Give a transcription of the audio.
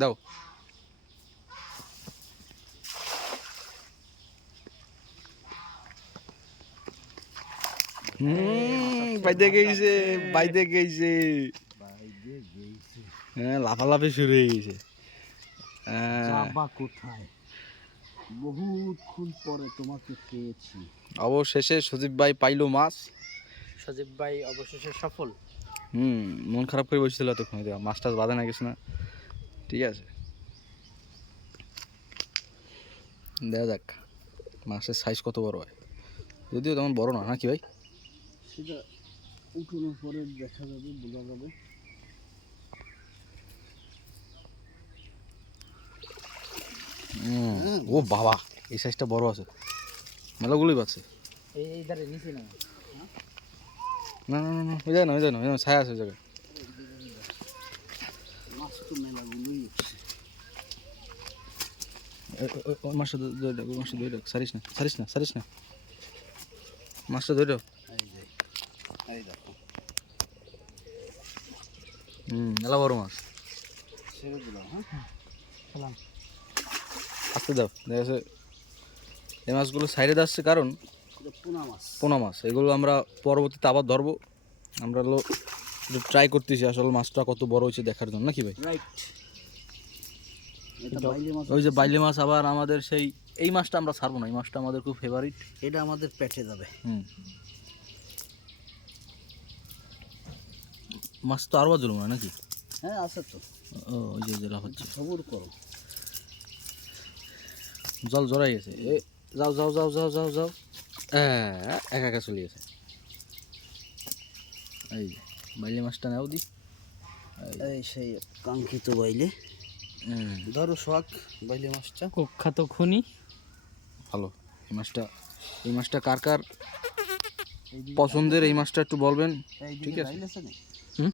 দাও। বাইদে গেছে, বাইদে গেছে, হ্যাঁ লাফালাফি শুরু হয়ে গেছে। কোথায় বহুক্ষণ পরে তোমাকে পেয়েছি। অবশেষে সজীব ভাই পাইলো মাছ। সজীব ভাই অবশেষে সফল। মন খারাপ করে বসেছিল এতক্ষণ, মাছ টাছ বাঁধে না কিছু না। ঠিক আছে, দেখা যাক মাছের সাইজ কত বড় হয়। যদিও তেমন বড় না, নাকি ভাই? সেটা উঠানোর পরে দেখা যাবে, বোঝা যাবে। ও বাবা, এই সাইজটা বড় আছে, মেলাগুলোই পাচ্ছে। এই ধারে নিচে না, না না না না, ওই যায় না, ওই যায় না, ওই ছায়া আছে ওই জায়গায়। মাছ তো মেলাগুলোই উঠছে। ওই মাছটা ধরে রাখ, ওই মাছটা ধরে রাখ, সারিস না, সারিস না, সারিস না, মাছটা ধরে রাখ। এই দেখো, মেলা বড় মাছ। ছেড়ে দিলাম। হ্যাঁ, খেলাম। আস্তে দাও, দেখা যাচ্ছে এই মাছগুলো সাইডে যাচ্ছে কারণ পোনা মাছ, পোনা মাছ। এগুলো আমরা পরবর্তীতে আবার ধরবো। আমরা হলো ট্রাই করতেছি আসলে মাছটা কত বড় হয়েছে দেখার জন্য, নাকি ভাই? রাইট। ওই যে বাইলে মাছ, আবার আমাদের সেই এই মাছটা আমরা ছাড়বো না, এই মাছটা আমাদের খুব ফেভারিট। এটা আমাদের পেটে যাবে। মাছ তো আরও জল না নাকি? হ্যাঁ আছে তো। ও ওই যে যেটা হচ্ছে, সবুর করো, জল জড়াই গেছে। যাও যাও যাও যাও যাও যাও, একা একা চলে গেছে। এই যে বাইলে মাছটা নাও দি, এই সেই কাঙ্ক্ষিত বাইলে। ধরো শখ বাইলে মাছটা, কুখ্যাত খুনি। ভালো এই মাছটা কার কার পছন্দের, এই মাছটা একটু বলবেন। ঠিক আছে।